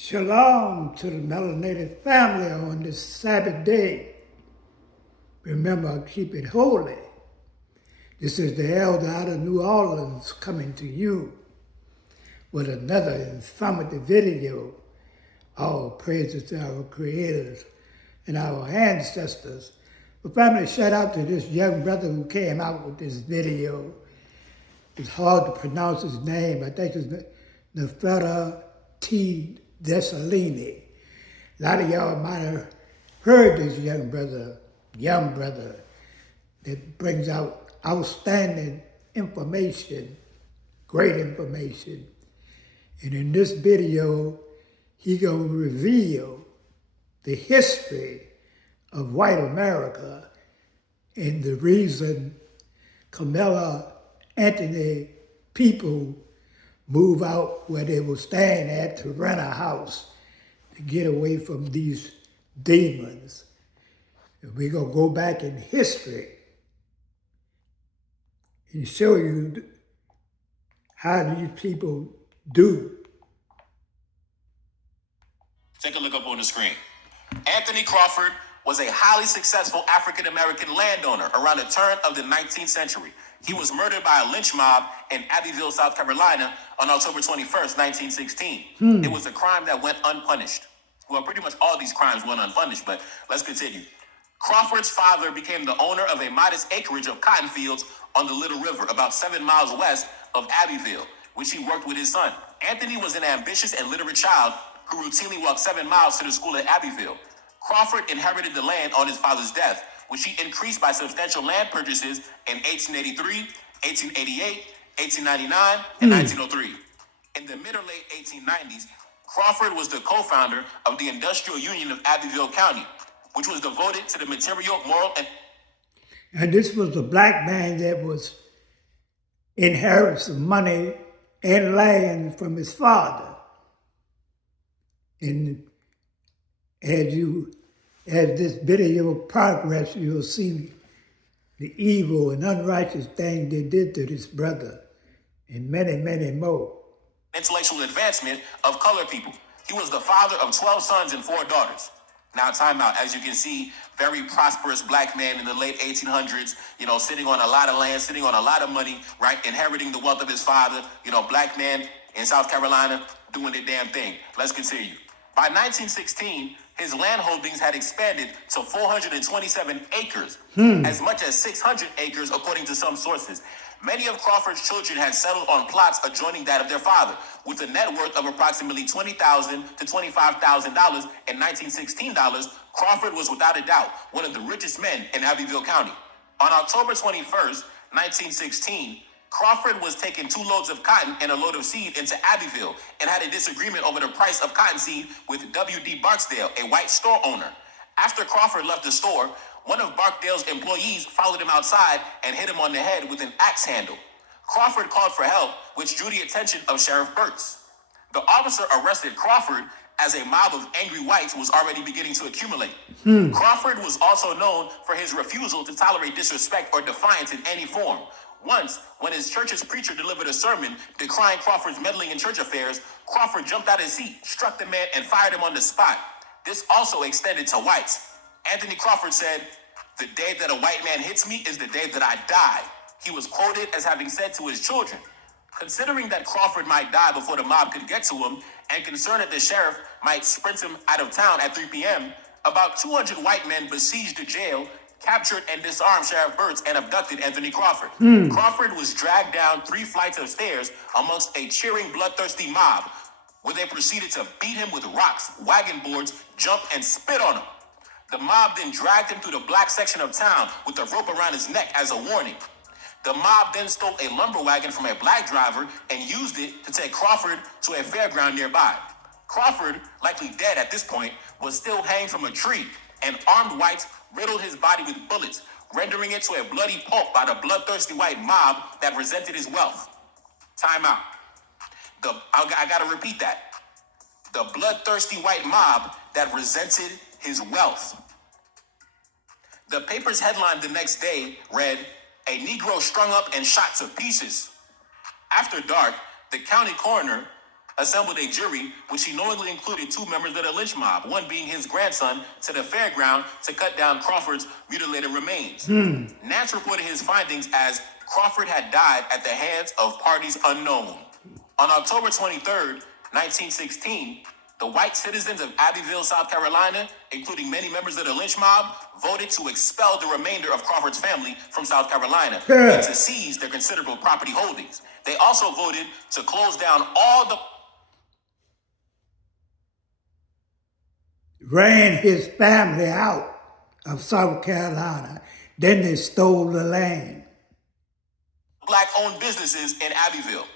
Shalom to the melanated family on this Sabbath day. Remember, keep it holy. This is the elder out of New Orleans coming to you with another informative video. All praises to our creators and our ancestors. But family, shout out to this young brother who came out with this video. It's hard to pronounce his name. I think it's Nefera T. Desalini. A lot of y'all might have heard this young brother, that brings out outstanding information, great information. And in this video, he gonna reveal the history of white America and the reason Camilla Anthony people move out where they were staying at to rent a house to get away from these demons. And we're going to go back in history and show you how these people do. Take a look up on the screen. Anthony Crawford was a highly successful African-American landowner around the turn of the 19th century. He was murdered by a lynch mob in Abbeville, South Carolina on October 21st, 1916. It was a crime that went unpunished. Well, pretty much all these crimes went unpunished, but let's continue. Crawford's father became the owner of a modest acreage of cotton fields on the Little River, about 7 miles west of Abbeville, which he worked with his son. Anthony was an ambitious and literate child who routinely walked 7 miles to the school at Abbeville. Crawford inherited the land on his father's death, which he increased by substantial land purchases in 1883, 1888, 1899, and 1903. In the mid or late 1890s, Crawford was the co-founder of the Industrial Union of Abbeville County, which was devoted to the material, moral, And this was a black man that was inherits some money and land from his father. And as this video progresses, you'll see the evil and unrighteous thing they did to this brother and many, many more. Intellectual advancement of colored people. He was the father of 12 sons and 4 daughters. Now, time out. As you can see, very prosperous black man in the late 1800s, sitting on a lot of land, sitting on a lot of money, right? Inheriting the wealth of his father, black man in South Carolina doing their damn thing. Let's continue. By 1916, his land holdings had expanded to 427 acres, as much as 600 acres according to some sources. Many of Crawford's children had settled on plots adjoining that of their father, with a net worth of approximately $20,000 to $25,000 in 1916 dollars. Crawford was without a doubt one of the richest men in Abbeville County. On October 21st, 1916, Crawford was taking 2 loads of cotton and a load of seed into Abbeville and had a disagreement over the price of cottonseed with W.D. Barksdale, a white store owner. After Crawford left the store, one of Barksdale's employees followed him outside and hit him on the head with an axe handle. Crawford called for help, which drew the attention of Sheriff Burks. The officer arrested Crawford as a mob of angry whites was already beginning to accumulate. Crawford was also known for his refusal to tolerate disrespect or defiance in any form. Once, when his church's preacher delivered a sermon decrying Crawford's meddling in church affairs, Crawford jumped out of his seat, struck the man, and fired him on the spot. This also extended to whites. Anthony Crawford said, "The day that a white man hits me is the day that I die." He was quoted as having said to his children. Considering that Crawford might die before the mob could get to him, and concerned that the sheriff might sprint him out of town at 3 p.m., about 200 white men besieged the jail, captured and disarmed Sheriff Burks, and abducted Anthony Crawford. Crawford was dragged down 3 flights of stairs amongst a cheering, bloodthirsty mob, where they proceeded to beat him with rocks, wagon boards, jump, and spit on him. The mob then dragged him through the black section of town with a rope around his neck as a warning. The mob then stole a lumber wagon from a black driver and used it to take Crawford to a fairground nearby. Crawford, likely dead at this point, was still hanging from a tree, and armed whites riddled his body with bullets, rendering it to a bloody pulp by the bloodthirsty white mob that resented his wealth. Time out. I gotta repeat that. The bloodthirsty white mob that resented his wealth. The paper's headline the next day read, "A Negro strung up and shot to pieces." After dark, the county coroner assembled a jury which he knowingly included 2 members of the lynch mob, one being his grandson, to the fairground to cut down Crawford's mutilated remains. Nance reported his findings as Crawford had died at the hands of parties unknown. On October 23rd, 1916, the white citizens of Abbeville, South Carolina, including many members of the lynch mob, voted to expel the remainder of Crawford's family from South Carolina and to seize their considerable property holdings. They also voted to close down all the... Ran his family out of South Carolina. Then they stole the land. Black-owned businesses in Abbeville.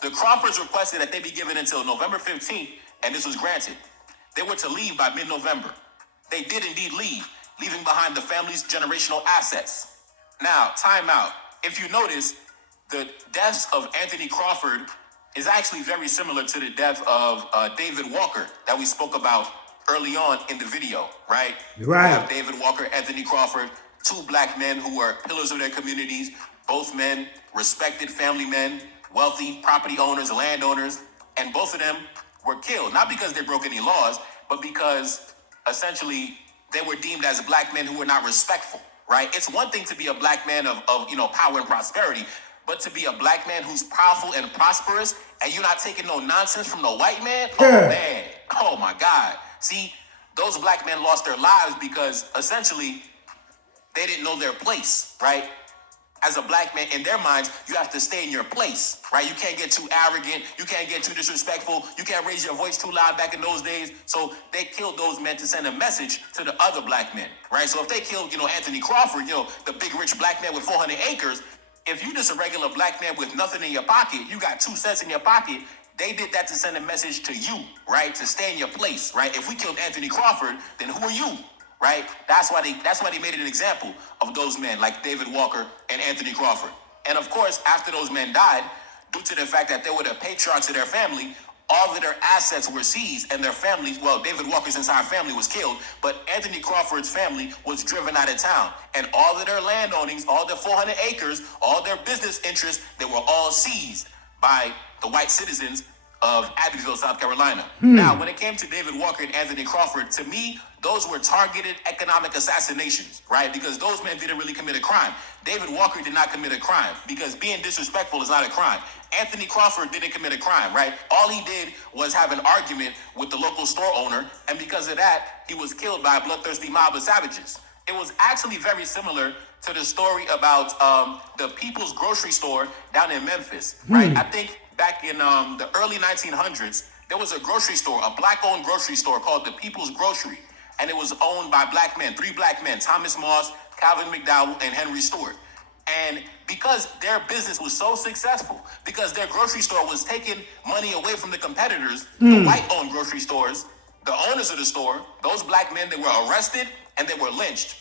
The Crawfords requested that they be given until November 15th, and this was granted. They were to leave by mid-November. They did indeed leave, leaving behind the family's generational assets. Now, time out. If you notice, the deaths of Anthony Crawford is actually very similar to the death of David Walker that we spoke about early on in the video, right? Right. We have David Walker, Anthony Crawford, 2 black men who were pillars of their communities, both men, respected family men, wealthy property owners, landowners, and both of them were killed, not because they broke any laws, but because essentially they were deemed as black men who were not respectful, right? It's one thing to be a black man of power and prosperity, but to be a black man who's powerful and prosperous and you're not taking no nonsense from no white man? Oh, man. Oh, my God. See, those black men lost their lives because essentially they didn't know their place, right? As a black man, in their minds, you have to stay in your place, right? You can't get too arrogant. You can't get too disrespectful. You can't raise your voice too loud back in those days. So they killed those men to send a message to the other black men, right? So if they killed, Anthony Crawford, the big rich black man with 400 acres, if you just a regular black man with nothing in your pocket, you got 2 cents in your pocket, they did that to send a message to you, right? To stay in your place, right? If we killed Anthony Crawford, then who are you? Right? That's why they made an example of those men like David Walker and Anthony Crawford. And of course, after those men died, due to the fact that they were the patriarchs of their family, all of their assets were seized and their families, well, David Walker's entire family was killed, but Anthony Crawford's family was driven out of town. And all of their land ownings, all their 400 acres, all their business interests, they were all seized by the white citizens of Abbeville, South Carolina. Now, when it came to David Walker and Anthony Crawford, to me, those were targeted economic assassinations, right? Because those men didn't really commit a crime. David Walker did not commit a crime because being disrespectful is not a crime. Anthony Crawford didn't commit a crime, right? All he did was have an argument with the local store owner, and because of that, he was killed by a bloodthirsty mob of savages. It was actually very similar to the story about the People's Grocery Store down in Memphis, right? I think back in the early 1900s, there was a grocery store, a black-owned grocery store called the People's Grocery, and it was owned by black men, 3 black men, Thomas Moss, Calvin McDowell, and Henry Stewart. And because their business was so successful, because their grocery store was taking money away from the competitors, the white-owned grocery stores, the owners of the store, those black men, they were arrested and they were lynched.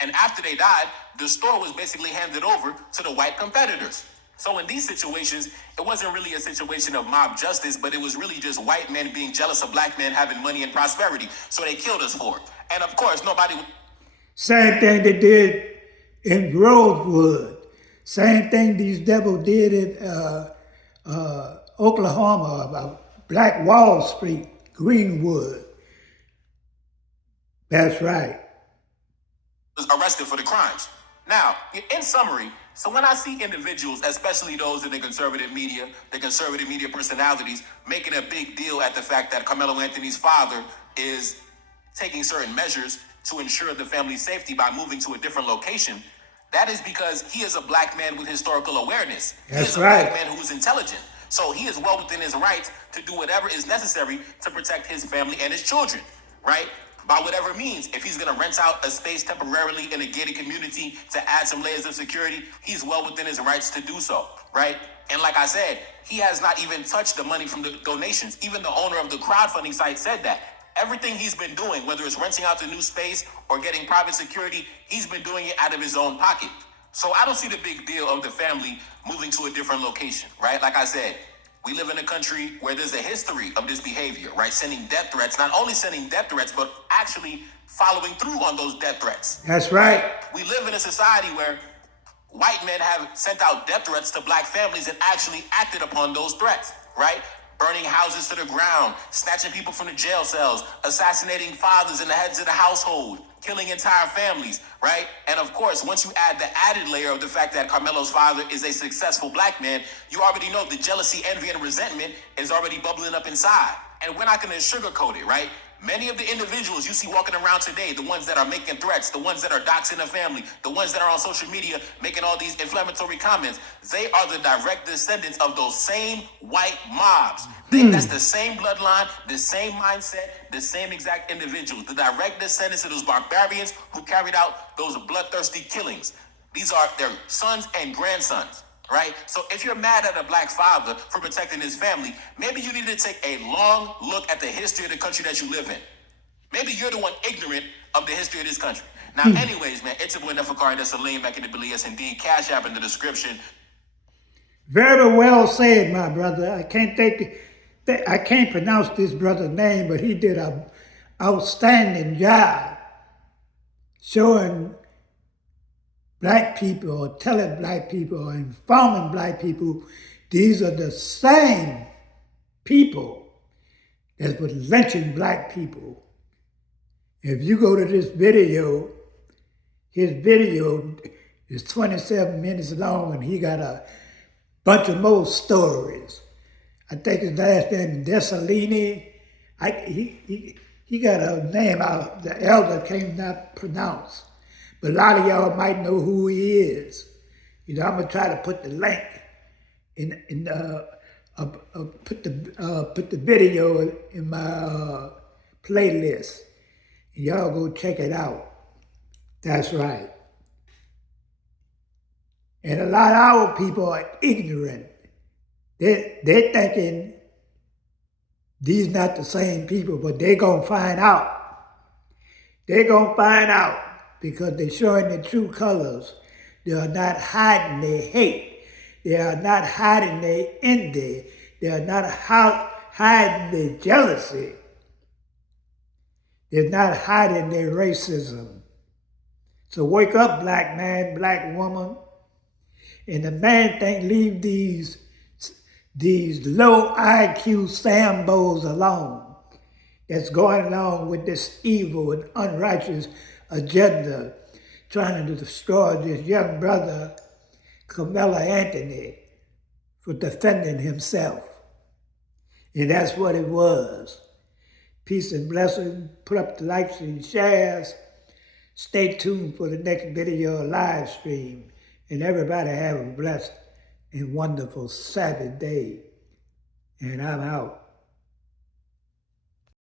And after they died, the store was basically handed over to the white competitors. So in these situations, it wasn't really a situation of mob justice, but it was really just white men being jealous of black men having money and prosperity. So they killed us for it. And of course, nobody... Same thing they did in Rosewood. Same thing these devils did in Oklahoma about Black Wall Street, Greenwood. That's right. Was arrested for the crimes. Now, in summary, so when I see individuals, especially those in the conservative media personalities, making a big deal at the fact that Carmelo Anthony's father is taking certain measures to ensure the family's safety by moving to a different location, that is because he is a black man with historical awareness. He is a black man who is intelligent. So he is well within his rights to do whatever is necessary to protect his family and his children, right? By whatever means. If he's going to rent out a space temporarily in a gated community to add some layers of security, he's well within his rights to do so, right? And like I said, he has not even touched the money from the donations. Even the owner of the crowdfunding site said that. Everything he's been doing, whether it's renting out the new space or getting private security, he's been doing it out of his own pocket. So I don't see the big deal of the family moving to a different location, right? Like I said, we live in a country where there's a history of this behavior, right? Sending death threats, not only sending death threats, but actually following through on those death threats. That's right. We live in a society where white men have sent out death threats to black families and actually acted upon those threats, right? burning houses to the ground, snatching people from the jail cells, assassinating fathers and the heads of the household, killing entire families, right? And of course, once you add the added layer of the fact that Carmelo's father is a successful black man, you already know the jealousy, envy, and resentment is already bubbling up inside. And we're not going to sugarcoat it, right? Many of the individuals you see walking around today, the ones that are making threats, the ones that are doxing a family, the ones that are on social media making all these inflammatory comments, they are the direct descendants of those same white mobs. That's the same bloodline, the same mindset, the same exact individuals, the direct descendants of those barbarians who carried out those bloodthirsty killings. These are their sons and grandsons. Right? So if you're mad at a black father for protecting his family, maybe you need to take a long look at the history of the country that you live in. Maybe you're the one ignorant of the history of this country. Now, anyways, man, it's a boy Nefakari, that's Salim back in the Billy S. Indeed. Cash App in the description. Very well said, my brother. I can't pronounce this brother's name, but he did an outstanding job showing black people, or telling black people, or informing black people, these are the same people that was lynching black people. If you go to this video, his video is 27 minutes long, and he got a bunch of more stories. I think his last name is Desalini. He got a name out the elder cannot pronounce. But a lot of y'all might know who he is. I'm gonna try to put the link put the video in my playlist. Y'all go check it out. That's right. And a lot of our people are ignorant. They're thinking these not the same people, but they're gonna find out. They're gonna find out. Because they're showing the true colors. They are not hiding their hate. They are not hiding their envy. They are not hiding their jealousy. They're not hiding their racism. So wake up, black man, black woman. And the man think leave these low IQ Sambos alone. That's going along with this evil and unrighteous agenda, trying to destroy this young brother, Carmelo Anthony, for defending himself. And that's what it was. Peace and blessing. Put up the likes and shares. Stay tuned for the next video live stream. And everybody have a blessed and wonderful Sabbath day. And I'm out.